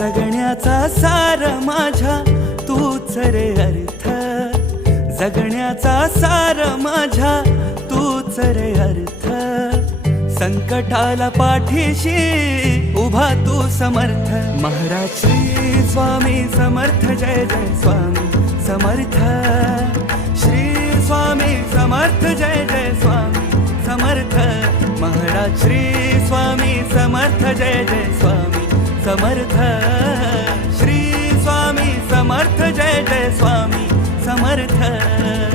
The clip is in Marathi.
जगण्याचा सार माझ्या तूच रे अर्थ, जगण्याचा सार माझ्या तूच रे अर्थ. संकटाला पाठीशी उभा तू समर्थ. महाराज श्री स्वामी समर्थ, जय जय स्वामी समर्थ. श्री स्वामी समर्थ, जय जय स्वामी समर्थ. महाराज श्री स्वामी समर्थ, जय जय स्वामी समर्थ. श्री स्वामी समर्थ, जय जय स्वामी समर्थ.